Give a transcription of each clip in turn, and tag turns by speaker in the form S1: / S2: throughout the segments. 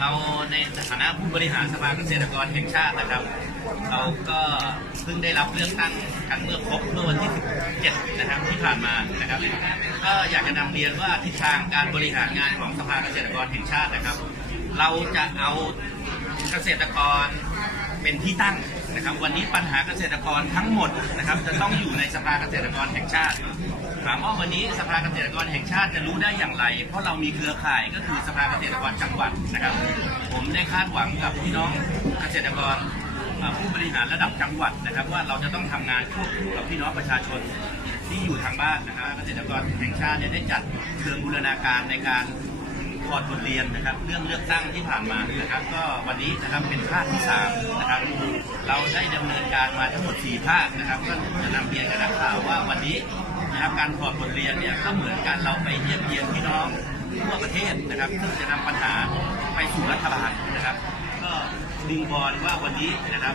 S1: เราในฐานะผู้บริหารสภาเกษตรกรแห่งชาตินะครับ เราก็เพิ่งได้รับเลือกตั้งกันเมื่อครบเมื่อวันที่ 17 นะครับที่ผ่านมานะครับ ก็อยากจะนำเรียนว่าทิศทางการบริหารงานของสภาเกษตรกรแห่งชาตินะครับ เราจะเอาเกษตรกรเป็นที่ตั้งนะครับ วันนี้ปัญหาเกษตรกรทั้งหมดนะครับ จะต้องอยู่ในสภาเกษตรกรแห่งชาติ ถามว่าวันนี้สภาเกษตรกรแห่งชาติจะรู้ได้อย่างไร เพราะเรามีเครือข่ายก็คือสภาเกษตรกรจังหวัดนะครับ ผมได้คาดหวังกับพี่น้องเกษตรกรผู้บริหารระดับจังหวัดนะครับ ว่าเราจะต้องทำงานควบคู่กับพี่น้องประชาชนที่อยู่ทางบ้านนะครับเกษตรกรแห่งชาติเนี่ยได้จัดเชิงบูรณาการในการถอดบทเรียนนะครับ เรื่องเลือกตั้งที่ผ่านมานะครับ ก็วันนี้นะครับเป็นภาคที่สามนะครับเราได้ดำเนินการมาทั้งหมด4ภาคนะครับ ก็จะนำเรียนกับนักข่าวว่าวันนี้ นะครับการถอดบทเรียนเนี่ยก็เหมือนกันเราไปเยี่ยมเยียนพี่น้องทั่วประเทศนะครับซึ่งจะนำปัญหาไปสู่รัฐบาลนะครับ ก็ดึงบอลว่าวันนี้นะครับ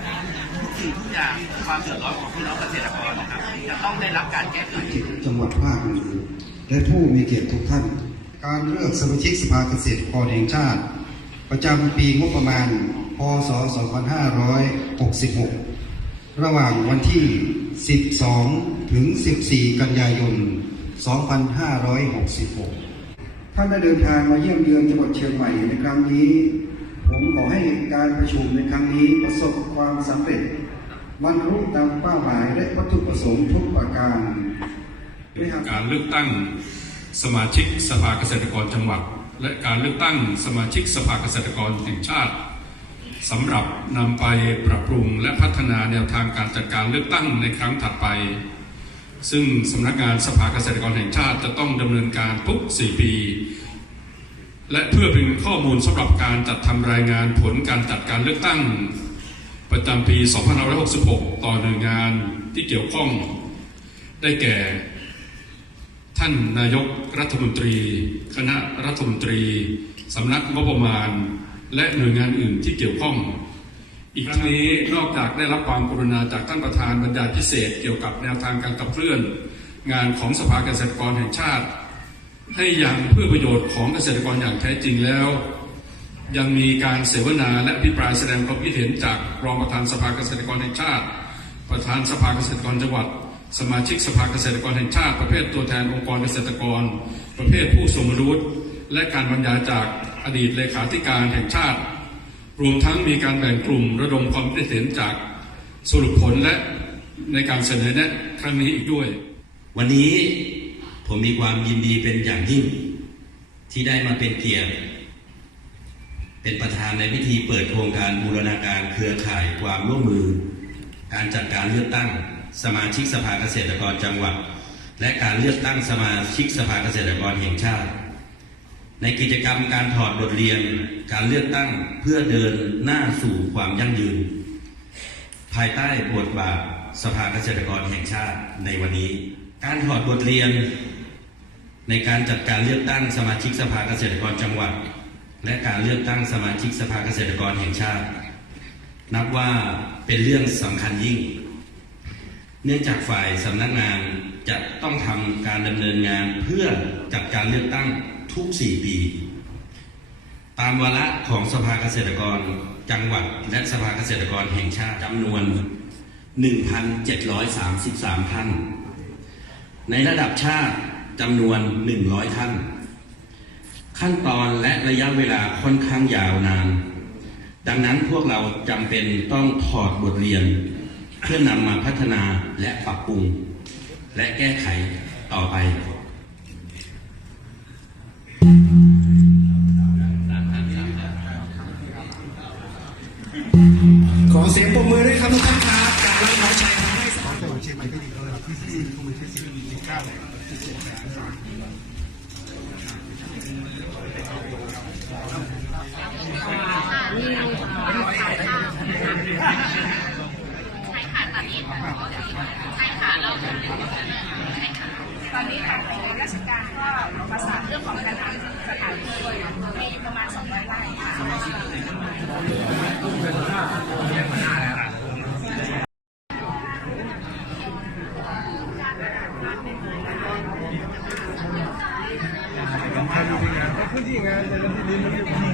S1: ทุกสิ่งทุกอย่างความเดือดร้อนของพี่น้องเกษตรกรนะครับจะต้องได้รับการแก้ไข
S2: จังหวัดภาคเหนือและผู้มีเกียรติทุกท่าน การเลือกสมาชิกสภาเกษตรกรแห่งชาติ ประจำปีงบประมาณ พศ 2566 ระหว่างวันที่ 12 ถึง 14 กันยายน 2566 ท่านได้เดินทางมาเยี่ยมเยือนจังหวัดเชียงใหม่ในครั้งนี้ ผมขอให้การประชุมในครั้งนี้ประสบความสำเร็จบรรลุตามเป้าหมายและวัตถุประสงค์ทุกประการ
S3: การเลือกตั้งสมาชิกสภาเกษตรกรจังหวัด และการเลือกตั้งสมาชิกสภาเกษตรกรแห่งชาติสำหรับนำไปปรับปรุงและพัฒนาแนวทางการจัดการเลือกตั้งในครั้งถัดไป ซึ่งสำนักงานสภาเกษตรกรแห่งชาติจะต้องดำเนินการทุก 4 ปี และเพื่อเป็นข้อมูลสำหรับการจัดทำรายงานผลการจัดการเลือกตั้ง ประจำปี 2566 ต่อหน่วยงานที่เกี่ยวข้อง ได้แก่ ท่านนายกรัฐมนตรี คณะรัฐมนตรีสำนักงบประมาณ และหน่วยงานอื่นที่เกี่ยวข้อง อีกทั้งนี้นอกจากได้รับความกรุณาจากท่านประธานบรรยาพิเศษ เกี่ยวกับแนวทางการขับเคลื่อน งานของสภาเกษตรกรแห่งชาติ ให้ยังเพื่อประโยชน์ของเกษตรกรอย่างแท้จริงแล้ว ยังมีการเสวนาและอภิปรายแสดงความคิดเห็นจากรองประธานสภาเกษตรกรแห่งชาติ ประธานสภาเกษตรกรจังหวัด สมาชิกสภาเกษตรกรแห่งชาติ ประเภทตัวแทนองค์กรเกษตรกร ประเภทผู้ทรงคุณวุฒิและการบรรยายจากอดีตเลขาธิการแห่งชาติ รวมทั้งมีการแบ่งกลุ่มระดมความคิดเห็นจากสรุปผลและในการเสนอแนะครั้งนี้อีกด้วย
S4: วันนี้ผมมีความยินดีเป็นอย่างยิ่ง ที่ได้มาเป็นเกียรติ เป็นประธานในพิธีเปิดโครงการบูรณาการเครือข่ายความร่วมมือ การจัดการเลือกตั้งสมาชิกสภาเกษตรกรจังหวัด และการเลือกตั้งสมาชิกสภาเกษตรกรแห่งชาติ ในกิจกรรมการถอดบทเรียนการเลือกตั้งเพื่อเดินหน้าสู่ความยั่งยืน ภายใต้บทบาทสภาเกษตรกรแห่งชาติในวันนี้ การถอดบทเรียน ในการจัดการเลือกตั้งสมาชิกสภาเกษตรกรจังหวัด และการเลือกตั้งสมาชิกสภาเกษตรกรแห่งชาติ นับว่าเป็นเรื่องสำคัญยิ่ง เนื่องจากฝ่ายสำนักงานจะต้องทำการดำเนินงานเพื่อจัดการเลือกตั้ง ทุก 4 ปี ตามวาระของสภาเกษตรกรจังหวัด และสภาเกษตรกรแห่งชาติจำนวน 1,733 ท่าน ในระดับชาติจำนวน 100 ท่าน ขั้นตอนและระยะเวลาค่อนข้างยาวนาน ดังนั้นพวกเราจำเป็นต้องถอดบทเรียน เพื่อนำมาพัฒนาและปรับปรุง และแก้ไขต่อไป
S5: สียงปรบมือด้วยครับทุกท่านครับจากเราหมอชัยทำให้สอง
S2: จังหวัดเชียงใหม่ก็ดีแล้วที่ที่เขาไม่ใช่สิ่งที่กล้าเลย
S6: ใช่ค่ะตอนนี้ใช่ค่ะเราใช่ค่ะตอนนี้ทางหน่วยงานราชการก็ประสานเรื่องของ สถานที่มีประมาณ 200ไร่ค่ะพื้นที่งานในที่ดิน